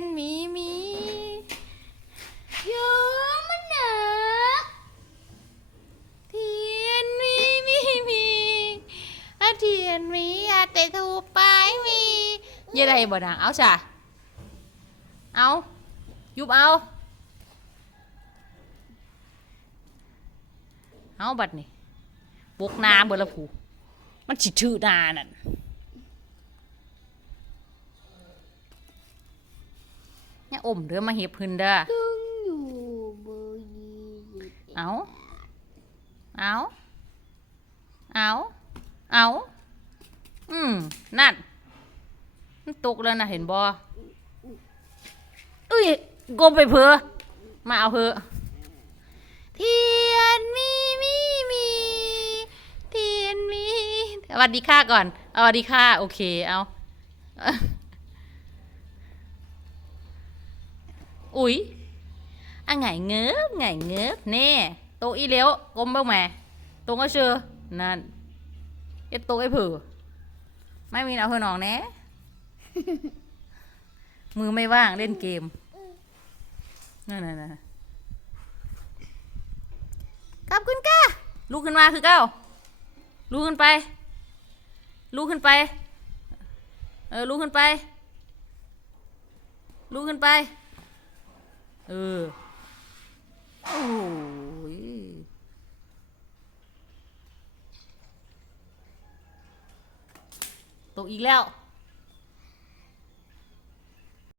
นหมีหมีเยอะมันหนักเทียนหมีหมีหมีอะเทียนหมีอะแต่ถูกปลายหมีอยังไงบ่นางเอาจ้ะเอายุบเอา เอาบัดนี่ปกนาเบดละผูมันสิถือนานั่น เนี่ยอมเด้อมาเห็บพื้นเด้อตึงอยู่เบอร์ยี่สิบเอา เอา เอา เอา อืมนั่นมันตกแล้วนะเห็นบอเอ้ยกลมไปเพอมาเอาเพอเทียนมีมีมีเทียนมีสวัสดีค่ะก่อนเอาสวัสดีค่ะ โอเค เอา อุ๊ยอะไงเงือบไงเงือบแน่โตอีเลี้ยวกลมบ้างไหมตรงก็เชื่อนั่นเอ็ดโตไอ้ผือไม่มีเอาเพื่อนน้องแน่มือไม่ว่างเล่นเกมนั่นน่ะนะกลับขึ้นก้าลุกขึ้นมาคือเก้าลุกขึ้นไปลุกขึ้นไป เออลุกขึ้นไปลุกขึ้นไป เออ โอ้ยตกอีกแล้ว